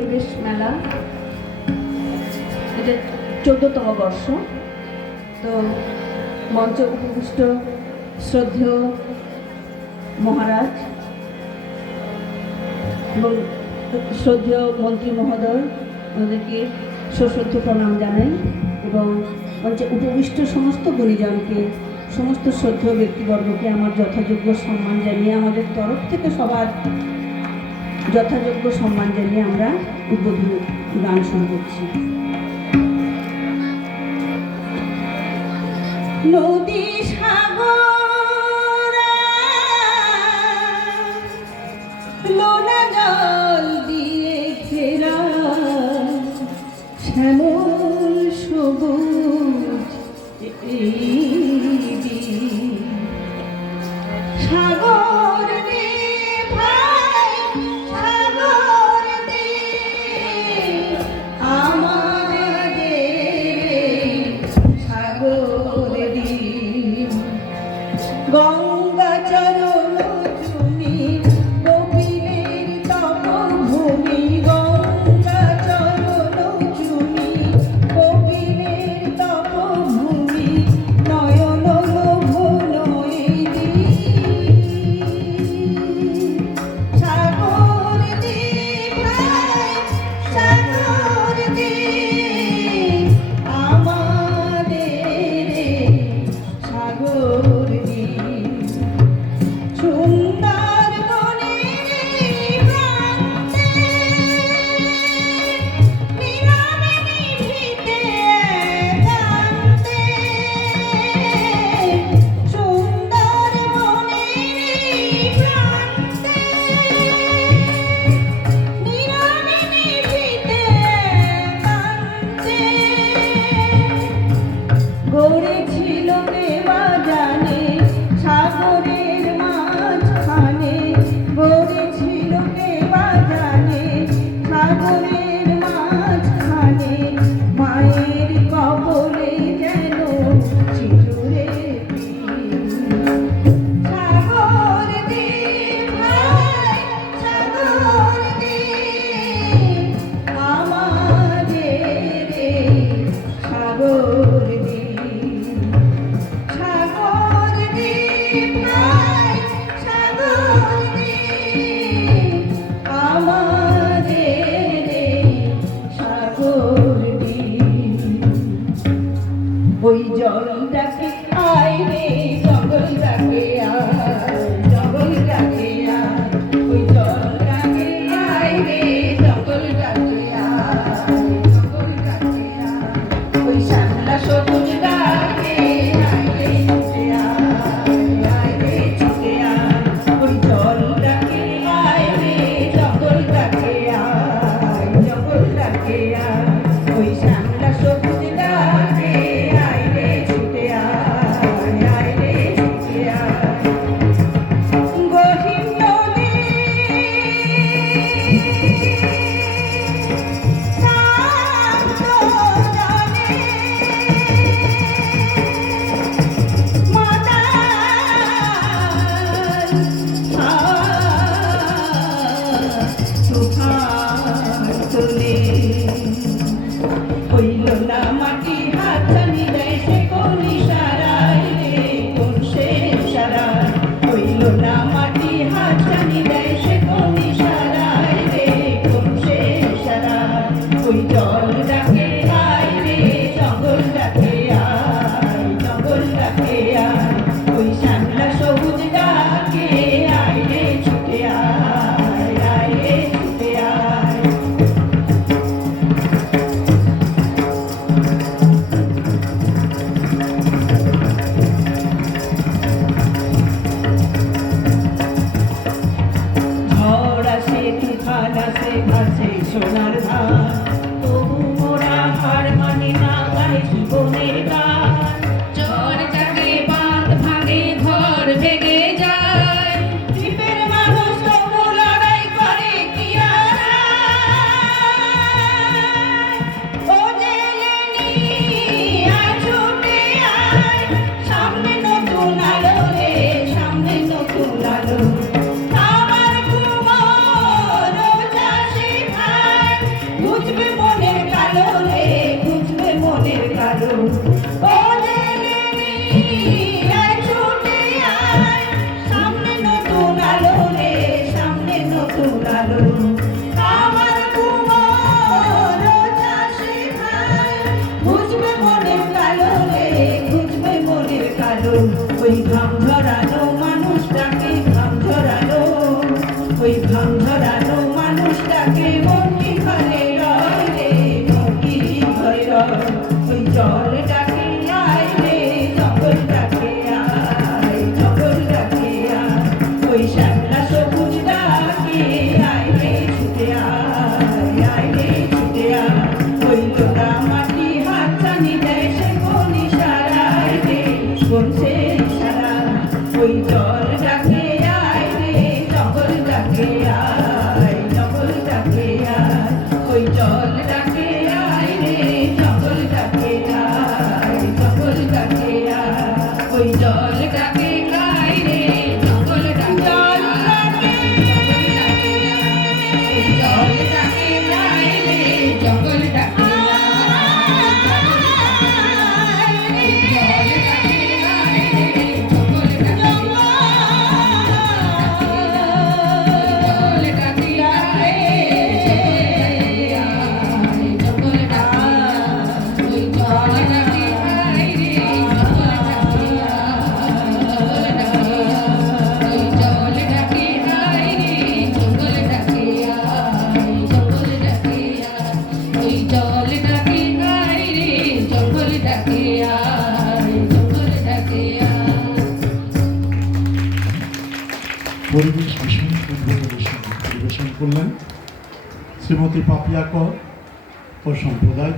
পরিবেশ মেলা, এটা 14তম বর্ষ। তো মঞ্চে উপবিষ্ট শ্রদ্ধেয় মহারাজ এবং শ্রদ্ধেয় মন্ত্রী মহোদয়, ওদেরকে সশ্রদ্ধ প্রণাম জানাই এবং মঞ্চে উপবিষ্ট সমস্ত গুণীজনকে, সমস্ত শ্রদ্ধেয় ব্যক্তিবর্গকে আমার যথাযোগ্য সম্মান জানিয়ে, আমাদের তরফ থেকে সবার যথাযোগ্য সম্মান জানিয়ে আমরা উদ্বোধনী গান শুরু করছি। নদী সাগর লোনা জল দিয়ে ঘেরা, শ্যামল সবুজ সাগর রে ভাই, সাগর দে আমাদের সাগর দি। গঙ্গা চরণ তুমি কপিলের তপভূমি, গঙ্গা চরণ তুমি কপিলের তপভূমি, নয়ন লোভন এই সাগর দে ভাই, সাগর দে আমাদের সাগর দি। সুন্দর বনের প্রান্তে নীরবে নিভৃতে একান্তে, সুন্দর বনের প্রান্তে নীরবে নিভৃতে একান্তে, গড়েছিল দেবা জানে সাগরের মাঝখানে, গড়েছিল দেবা জানে সাগরের মাঝখানে, মায়ের কবলে যেন শিশুরের সাগর দে ভাই, সাগর দে আমাদের সাগর দি। সাগর দে ভাই, সাগর দে আমাদের সাগর দি। ওই জলটাকে আয় রে জঙ্গলটাকে আয়, জঙ্গলটাকে আয়, ওই জলটাকে আয় রে জঙ্গলটাকে আয়, জঙ্গলটাকে আয়, ওই শ্যামলা সবুজ গাকে আয় রে ছুটে আয়, আয় রে ছুটে আয়, ওই জলটাকে আয় রে জঙ্গলটাকে আয়, জঙ্গলটাকে আয়, ওই শ্যামলা সবুজ গাকে আয় রে ছুটে আয়, আয় রে ছুটে আয়। গহীন নদী শান্ত জলে মাতাল তুফান তোলে, হইল না মাটি হাতছানি দেয় সে কোন ইশারায় রে, কোন সে ইশারায়, হইল না মাটি হাতছানি দেয় সে কোন ইশারায় রে, কোন সে ইশারায়, ওই জল ডাকে আয় রে জঙ্গল ডাকে আয়, জঙ্গল ডাকে আয়, ওই শ্যামলা সবুজ ডাকে আয় রে ছুটে আয়, আয় রে ছুটে আয়। ঝড় আসে তুফান আসে ভাসে সোনার ধান, তবু মোরা হার মানি না গাই জীবনের গান। ঝড় জাগে বাঁধ ভাঙে ঘর ভেঙে যায়, দ্বীপের মানুষ তবু লড়াই করে কি আর হারায়। ও জেলে নিয়ে আয় ছুটে আয়, সামনে নতুন আলো রে, সামনে নতুন আলো। আমার কুমোর চাষি ভাই বুঝবে মনের কালো রে, বুঝবে মনের কালো। ও রে রে রে, আয় ছুটে আয়, সামনে নতুন আলো রে, সামনে নতুন আলো। আমার কুমোর চাষে ভাই, বুঝবে মনের কালো রে, বুঝবে মনের কালো। ওই ঘাম ঝরানো মানুষটাকে, ঘাম ঝরানো, ওই ঘাম ঝরানো মানুষটাকে মন কি ঘরে রয় রে, মন কি ঘরে রয়। ওই জলটাকে আয় রে, জঙ্গলটাকে আয়, জঙ্গলটাকে আয়। ওই শ্যামলা সবুজ ডাকে আয় রে ছুটে আয়, আয় রে ছুটে আয়। ওই লোড়া মাটি হাতছানি দেয় সে কোন ইশারায় রে, কোন সে ইশারা। ওই জলটাকে আয় রে, জঙ্গলটাকে আয়, জঙ্গলটাকে আয়। ওই জলটাকে আয় রে, জঙ্গলটাকে আয়, জঙ্গলটাকে আয়। ওই জলটাকে আয় রে, জঙ্গলটাকে আয়, জলটাকে আয় রে, জঙ্গলটাকে পরিবেশ ভীষণ সুন্দর পরিবেশন করলেন শ্রীমতী পাপিয়া কর ও সম্প্রদায়।